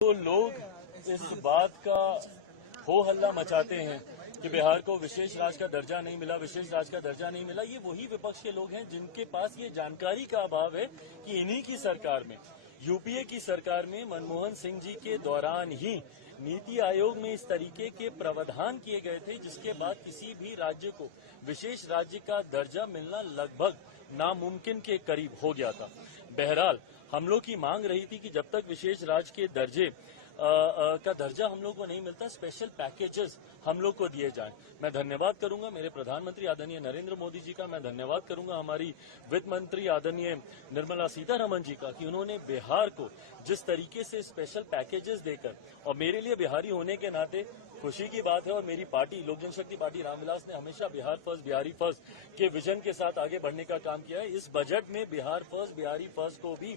तो लोग इस बात का हो हल्ला मचाते हैं कि बिहार को विशेष राज्य का दर्जा नहीं मिला, विशेष राज्य का दर्जा नहीं मिला। ये वही विपक्ष के लोग हैं जिनके पास ये जानकारी का अभाव है कि इन्हीं की सरकार में, यूपीए की सरकार में मनमोहन सिंह जी के दौरान ही नीति आयोग में इस तरीके के प्रावधान किए गए थे जिसके बाद किसी भी राज्य को विशेष राज्य का दर्जा मिलना लगभग नामुमकिन के करीब हो गया था। बहरहाल हम लोग की मांग रही थी कि जब तक विशेष राज्य के दर्जे का दर्जा हम लोग को नहीं मिलता, स्पेशल पैकेजेस हम लोग को दिए जाएं। मैं धन्यवाद करूंगा मेरे प्रधानमंत्री आदरणीय नरेंद्र मोदी जी का, मैं धन्यवाद करूंगा हमारी वित्त मंत्री आदरणीय निर्मला सीतारमण जी का कि उन्होंने बिहार को जिस तरीके से स्पेशल पैकेजेस देकर, और मेरे लिए बिहारी होने के नाते खुशी की बात है, और मेरी पार्टी लोक जनशक्ति पार्टी रामविलास ने हमेशा बिहार फर्स्ट बिहारी फर्स्ट के विजन के साथ आगे बढ़ने का काम किया है। इस बजट में बिहार फर्स्ट बिहारी फर्स्ट को भी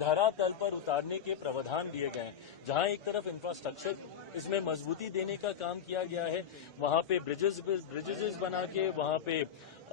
धरातल पर उतारने के प्रावधान दिए गए हैं। जहां एक तरफ इंफ्रास्ट्रक्चर इसमें मजबूती देने का काम किया गया है, वहां पे ब्रिजेस बना के, वहां पे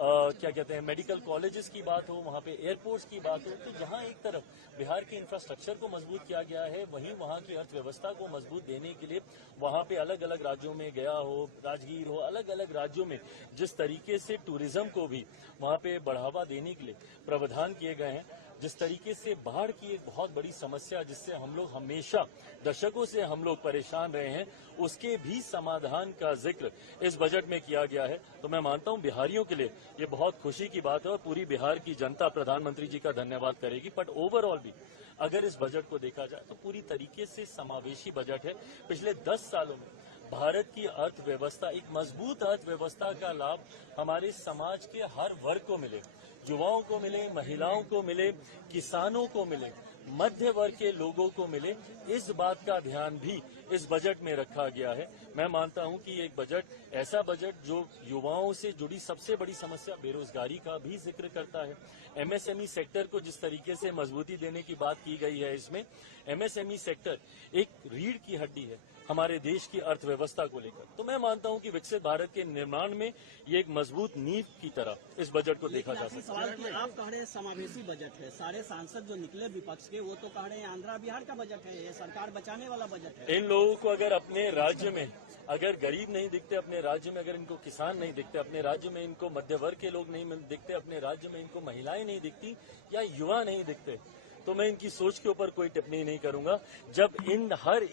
क्या कहते हैं मेडिकल कॉलेजेस की बात हो, वहां पे एयरपोर्ट्स की बात हो, तो जहां एक तरफ बिहार के इंफ्रास्ट्रक्चर को मजबूत किया गया है, वहीं वहां की अर्थव्यवस्था को मजबूत देने के लिए वहां पे अलग अलग राज्यों में गया हो, राजगीर हो, अलग अलग राज्यों में जिस तरीके से टूरिज्म को भी वहां पे बढ़ावा देने के लिए प्रावधान किए गए हैं, जिस तरीके से बाढ़ की एक बहुत बड़ी समस्या जिससे हम लोग हमेशा दशकों से हम लोग परेशान रहे हैं, उसके भी समाधान का जिक्र इस बजट में किया गया है। तो मैं मानता हूं बिहारियों के लिए ये बहुत खुशी की बात है और पूरी बिहार की जनता प्रधानमंत्री जी का धन्यवाद करेगी। बट ओवरऑल भी अगर इस बजट को देखा जाए तो पूरी तरीके से समावेशी बजट है। पिछले 10 सालों में भारत की अर्थव्यवस्था, एक मजबूत अर्थव्यवस्था का लाभ हमारे समाज के हर वर्ग को मिले, युवाओं को मिले, महिलाओं को मिले, किसानों को मिले, मध्य वर्ग के लोगों को मिले, इस बात का ध्यान भी इस बजट में रखा गया है। मैं मानता हूं कि एक बजट ऐसा बजट जो युवाओं से जुड़ी सबसे बड़ी समस्या बेरोजगारी का भी जिक्र करता है। एमएसएमई सेक्टर को जिस तरीके से मजबूती देने की बात की गई है, इसमें एमएसएमई सेक्टर एक रीढ़ की हड्डी है हमारे देश की अर्थव्यवस्था को लेकर। तो मैं मानता हूं कि विकसित भारत के निर्माण में ये एक मजबूत नींव की तरह इस बजट को देखा जा सकता है। आप कह रहे हैं समावेशी बजट है, सारे सांसद जो निकले विपक्ष के वो तो कह रहे हैं आंध्रा बिहार का बजट है, ये सरकार बचाने वाला बजट है। इन लोगों को अगर अपने राज्य में अगर गरीब नहीं दिखते, अपने राज्य में अगर इनको किसान नहीं दिखते, अपने राज्य में इनको मध्य वर्ग के लोग नहीं दिखते, अपने राज्य में इनको महिलाएं नहीं दिखती या युवा नहीं दिखते, तो मैं इनकी सोच के ऊपर कोई टिप्पणी नहीं करूंगा। जब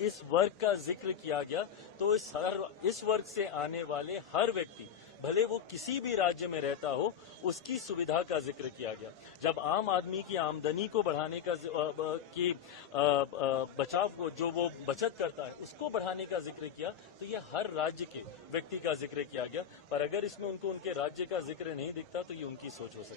इस वर्ग का जिक्र किया गया तो इस वर्ग से आने वाले हर व्यक्ति, भले वो किसी भी राज्य में रहता हो, उसकी सुविधा का जिक्र किया गया। जब आम आदमी की आमदनी को बढ़ाने का बचाव को जो वो बचत करता है उसको बढ़ाने का जिक्र किया, तो ये हर राज्य के व्यक्ति का जिक्र किया गया। पर अगर इसमें उनको उनके राज्य का जिक्र नहीं दिखता तो ये उनकी सोच हो सकती है।